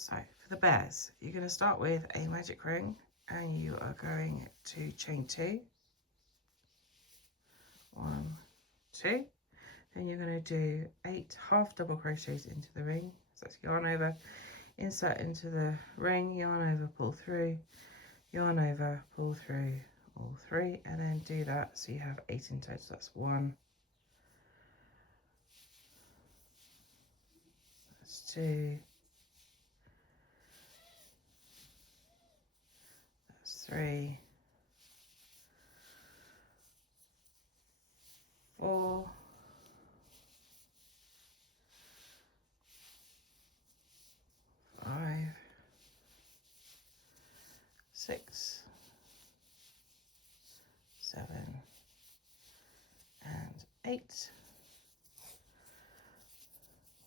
So for the bears, you're going to start with a magic ring and you are going to chain 2, 1, 2, then you're going to do 8 half double crochets into the ring. So that's yarn over, insert into the ring, yarn over, pull through, yarn over, pull through, all 3, and then do that so you have 8 in total. So that's 1, that's 2, that's 3, 4, 5, 6, 7, and 8.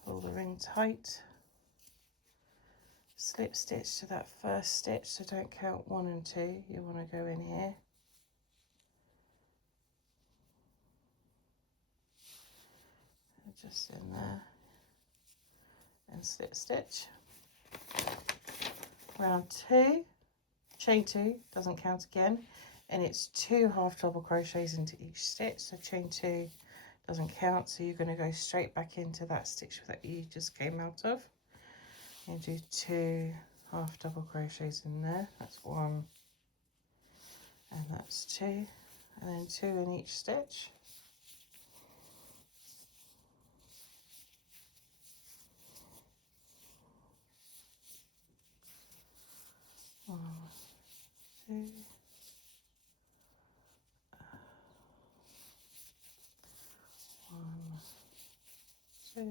Pull the ring tight, slip stitch to that first stitch, so don't count 1 and 2, you want to go in here. Just in there, and slip stitch. Round 2, chain 2, doesn't count again, and it's 2 half double crochets into each stitch, so chain 2 doesn't count, so you're going to go straight back into that stitch that you just came out of and do 2 half double crochets in there. That's 1 and that's 2, and then 2 in each stitch. One, 2, 1, 2,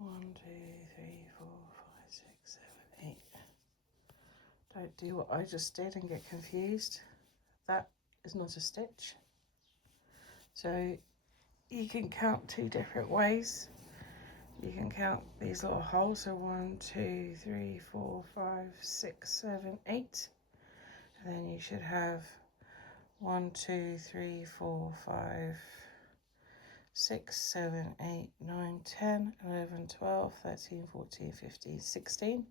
1, 2, 3, 4, 5, 6, 7, 8. Don't do what I just did and get confused. That is not a stitch. So you can count 2 different ways. You can count these little holes, so 1, 2, 3, 4, 5, 6, 7, 8. And then you should have 1, 2, 3, 4, 5, 6, 7, 8, 9, 10, 11, 12, 13, 14, 15, 16.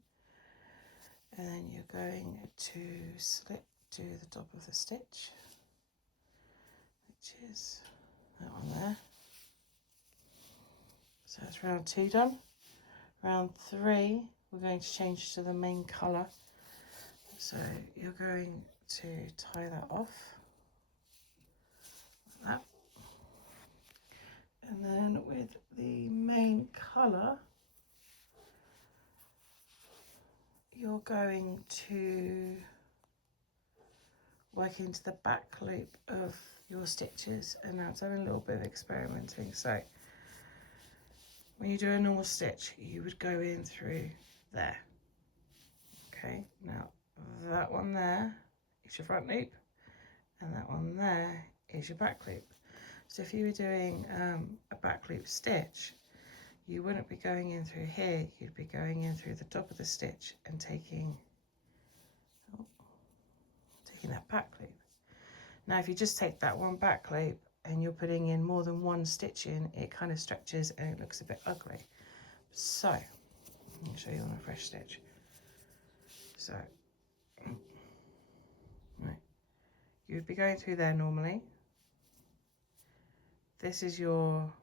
And then you're going to slip to the top of the stitch, which is that one there. So that's round 2 done. Round 3, we're going to change to the main colour. So you're going to tie that off like that. And then with the main colour, you're going to work into the back loop of your stitches. And now I'm doing a little bit of experimenting. So when you do a normal stitch, you would go in through there. Okay, now that one there is your front loop, and that one there is your back loop. So if you were doing a back loop stitch, you wouldn't be going in through here, you'd be going in through the top of the stitch and taking that back loop. Now if you just take that one back loop and you're putting in more than one stitch in, it kind of stretches and it looks a bit ugly. So I'll show you on a fresh stitch. So right, you'd be going through there normally. This is your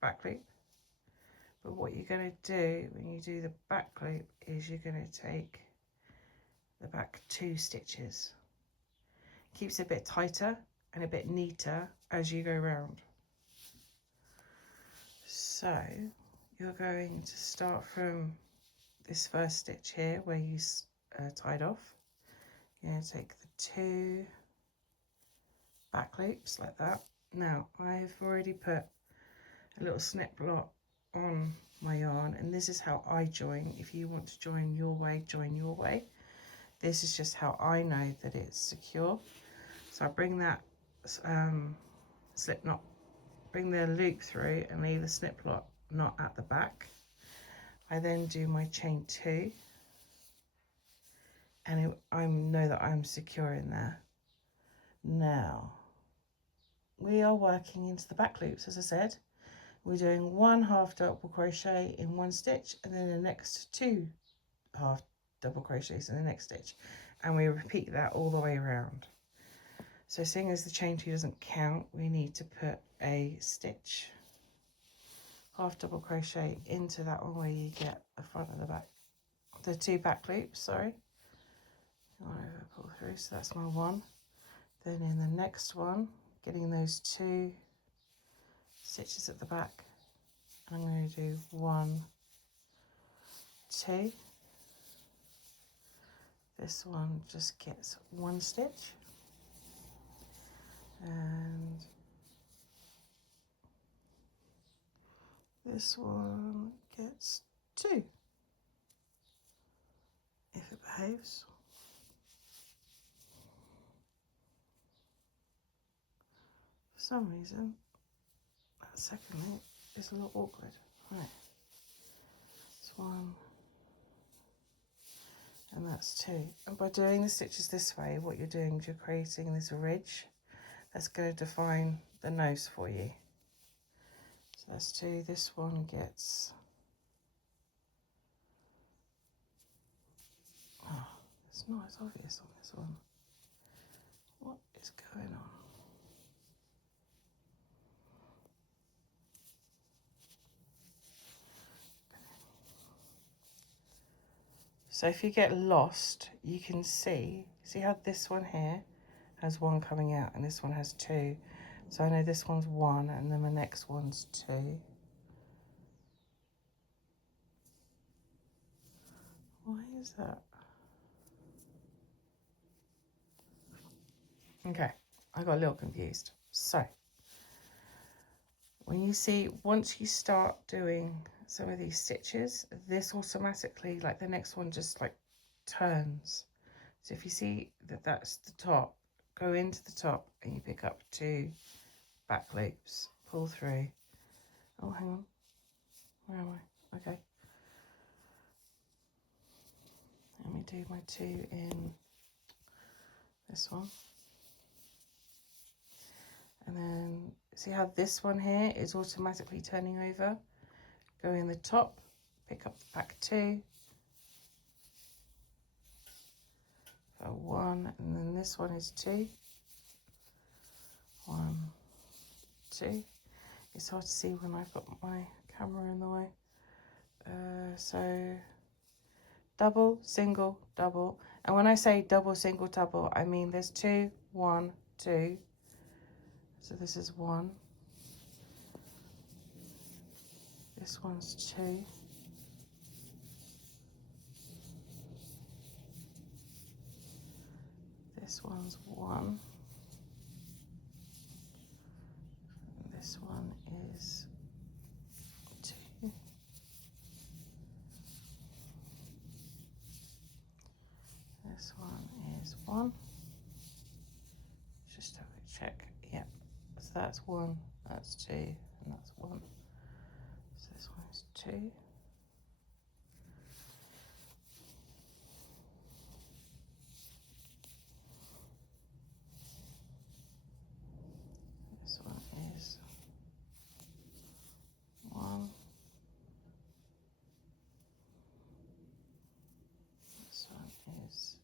back loop, but what you're going to do when you do the back loop is you're going to take the back 2 stitches. Keeps it a bit tighter and a bit neater as you go round. So you're going to start from this first stitch here where you tied off. You're going to take the 2 back loops like that, Now I've already put a little snip knot on my yarn, and this is how I join. If you want to join your way, join your way. This is just how I know that it's secure. So I bring that slip knot, bring the loop through and leave the snip knot at the back. I then do my chain 2, and I know that I'm secure in there. Now we are working into the back loops. As I said, we're doing 1 half double crochet in one stitch, and then the next 2 half double crochets in the next stitch, and we repeat that all the way around. So seeing as the chain 2 doesn't count, we need to put a stitch, half double crochet into that one where you get the front and the back, the 2 back loops, sorry. One over, pull through, so that's my 1. Then in the next one, getting those 2 stitches at the back, I'm going to do 1, 2. This one just gets 1 stitch, and this one gets 2, if it behaves. For some reason, that second loop is a little awkward. Right, it's 1, and that's 2. And by doing the stitches this way, what you're doing is you're creating this ridge that's going to define the nose for you. So that's 2. This one gets, oh, it's not as obvious on this one. What is going on? So if you get lost, you can see how this one here has 1 coming out and this one has 2. So I know this one's 1 and then the next one's 2. Why is that? Okay, I got a little confused. So when you see, once you start doing some of these stitches, this automatically, like the next one just like turns. So if you see that that's the top, go into the top and you pick up 2 back loops, pull through. Oh, hang on. Where am I? Okay. Let me do my 2 in this one. And then see how this one here is automatically turning over? Go in the top, pick up the back 2. For 1, and then this one is 2. 1, 2. It's hard to see when I've got my camera in the way. So double, single, double. And when I say double, single, double, I mean there's 2, 1, 2. So this is 1. This one's 2. This one's 1. And this one is 2. This one is 1. Just have a check. Yep. So that's 1, that's 2, and that's 1. So this one is 2. This one is 1. This one is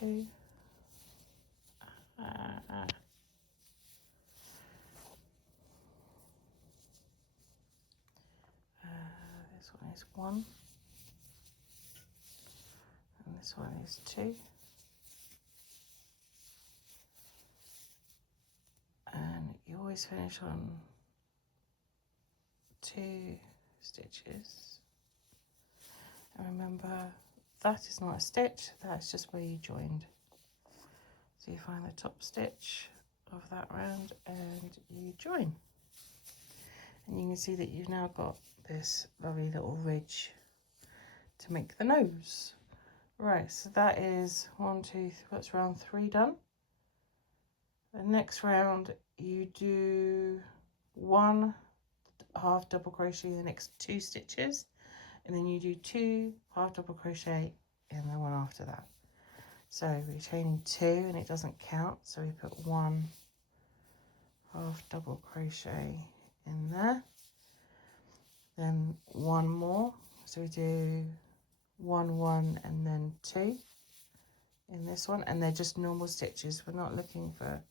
2. This one is 1. And this one is 2. And you always finish on 2 stitches. And remember, that is not a stitch, that's just where you joined. So you find the top stitch of that round and you join. And you can see that you've now got this lovely little ridge to make the nose. Right, so that is that's round 3 done. The next round you do 1 half double crochet in the next 2 stitches, and then you do 2 half double crochet in the one after that. So we're chaining 2 and it doesn't count, so we put 1 half double crochet in there, then 1 more, so we do 1 1 and then 2 in this one, and they're just normal stitches. We're not looking for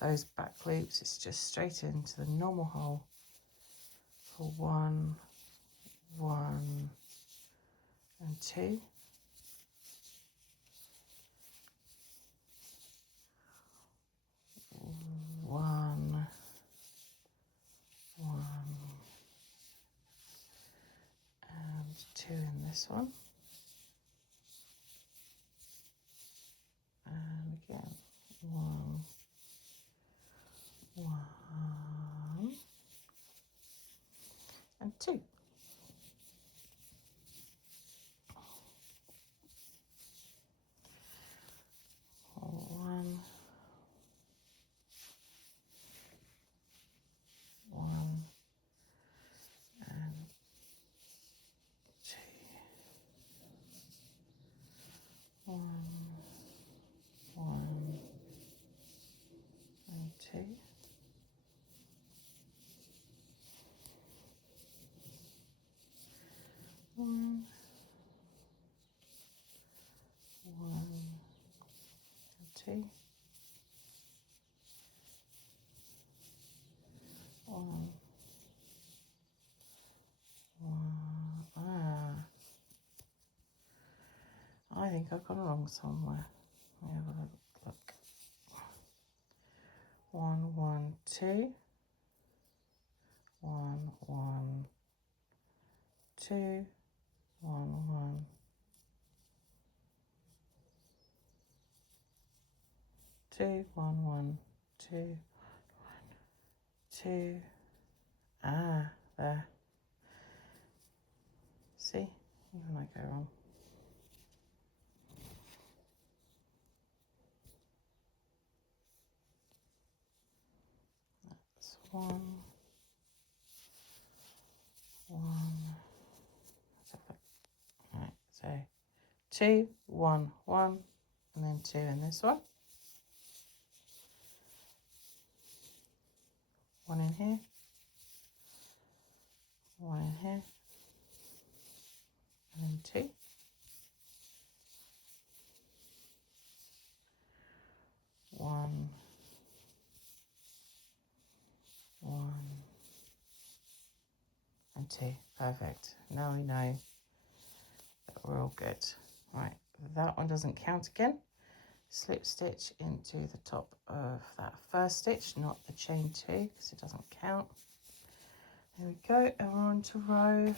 those back loops, it's just straight into the normal hole for 1 1 and 2. 1 1 and 2 in this one, and again 1 1 and 2. One 1 and 2. 1 1 and 2. 1 1 and 2. 1 1. I think I've gone wrong somewhere. Let me have a look. 1 1 2 1 1 2 1 1 2 1 1 2 2. There. See? Where did I go wrong? That's 1 1. Right, so 2 1 1 and then 2 in this one. 1 in here. 1 in here. And then 2. 1 1 and 2. Perfect. Now we know that we're all good. Right, that one doesn't count again. Slip stitch into the top of that first stitch, not the chain 2, because it doesn't count. There we go, and we're on to round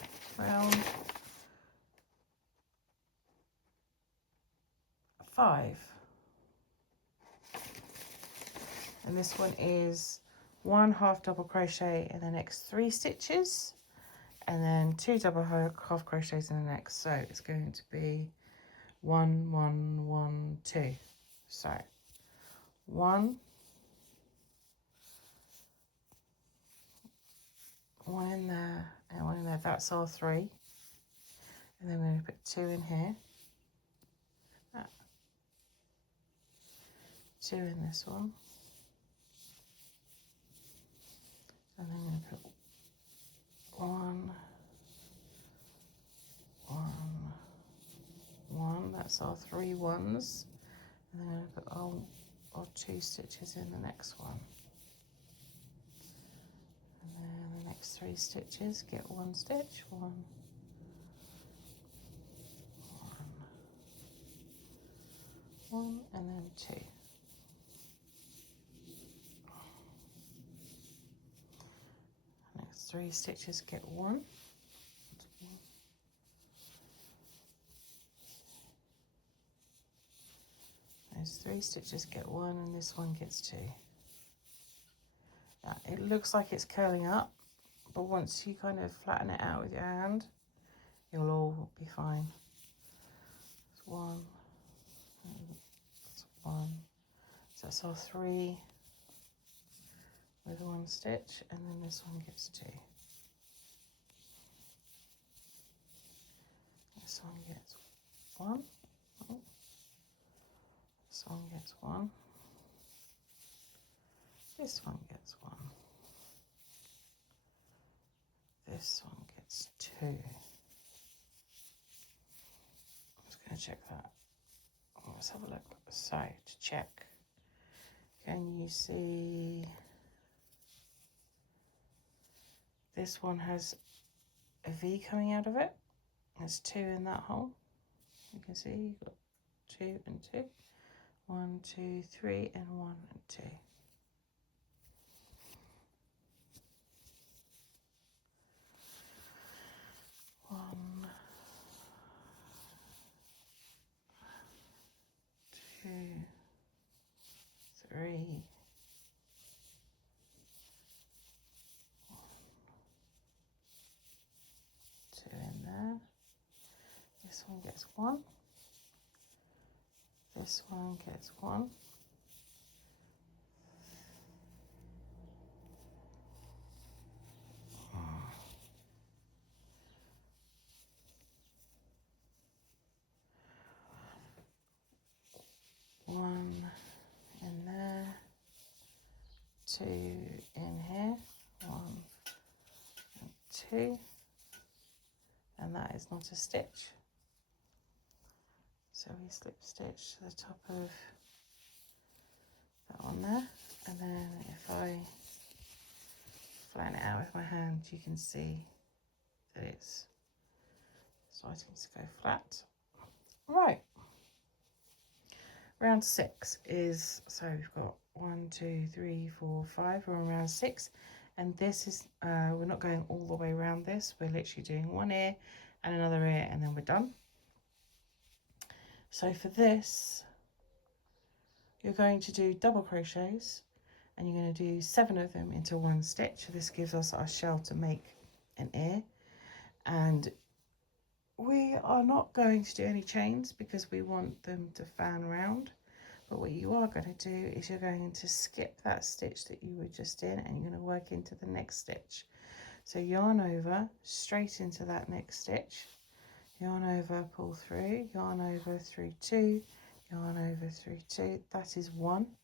5. And this one is 1 half double crochet in the next 3 stitches, and then 2 double half crochets in the next. So it's going to be 1 1 1 2. So 1 1 in there and 1 in there. That's all 3. And then we're going to put 2 in here. 2 in this one. And then I'm going to put 1 1 1. That's our 3 ones. And then I'm going to put our 2 stitches in the next one. And then the next 3 stitches get 1 stitch. 1 1 and then 2. Next 3 stitches get 1. Those 3 stitches get 1 and this one gets 2. It looks like it's curling up, but once you kind of flatten it out with your hand, you'll all be fine. It's one, that's one. So that's our 3 with 1 stitch, and then this one gets 2. This one gets 1. Oh. This one gets 1. This one gets 1. This one gets 2. I'm just going to check that. Let's have a look. So, to check, can you see this one has a V coming out of it? There's 2 in that hole. You can see you've got 2 and 2. 1, 2, 3, and 1 and 2. One, 2, 3. 1, 2 in there. This one gets 1. This one gets 1. One in there, 2 in here, 1 and 2, and that is not a stitch. So we slip stitch to the top of that one there, and then if I flatten it out with my hand, you can see that it's starting to go flat. Right. Round 6 is, so we've got 1, 2, 3, 4, 5. We're on round 6, and this is we're not going all the way around this. We're literally doing 1 ear and another ear, and then we're done. So for this, you're going to do double crochets, and you're going to do 7 of them into 1 stitch. So this gives us our shell to make an ear, and we are not going to do any chains because we want them to fan around. But what you are going to do is you're going to skip that stitch that you were just in, and you're going to work into the next stitch. So yarn over, straight into that next stitch, yarn over, pull through, yarn over, through 2, yarn over, through 2. That is 1.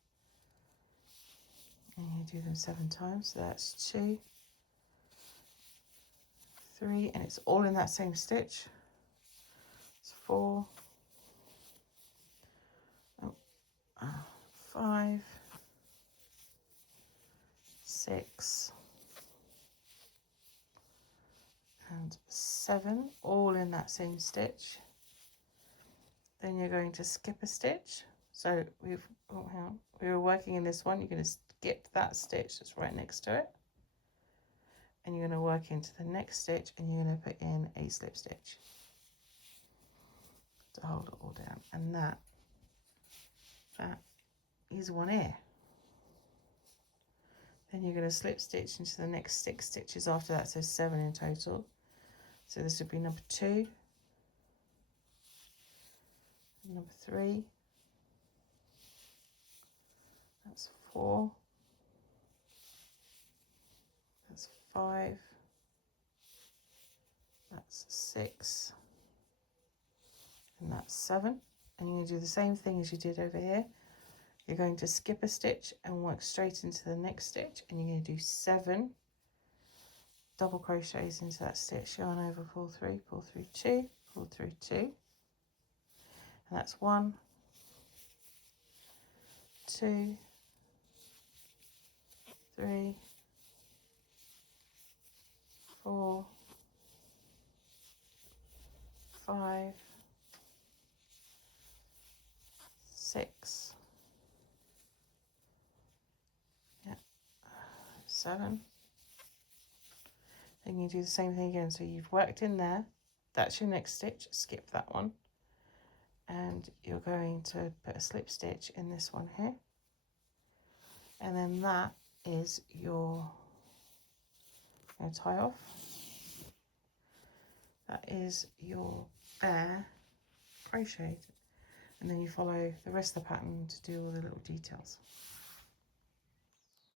And you do them 7 times. So that's 2, 3, and it's all in that same stitch. 4, 5, 6, and 7, all in that same stitch. Then you're going to skip a stitch. So we were working in this one. You're going to skip that stitch that's right next to it, and you're going to work into the next stitch, and you're going to put in a slip stitch to hold it all down, and that is 1 ear. Then you're going to slip stitch into the next 6 stitches after that, so 7 in total. So this would be number 2, number 3, that's 4, that's 5, that's 6, and that's 7. And you're going to do the same thing as you did over here. You're going to skip a stitch and work straight into the next stitch, and you're going to do 7 double crochets into that stitch. Yarn over, pull through 2, pull through 2, and that's 1, 2, 3, 4, 5, 6, 7. Then you do the same thing again. So you've worked in there, that's your next stitch, skip that one, and you're going to put a slip stitch in this one here, and then that is your tie off. That is your bear crocheted, and then you follow the rest of the pattern to do all the little details.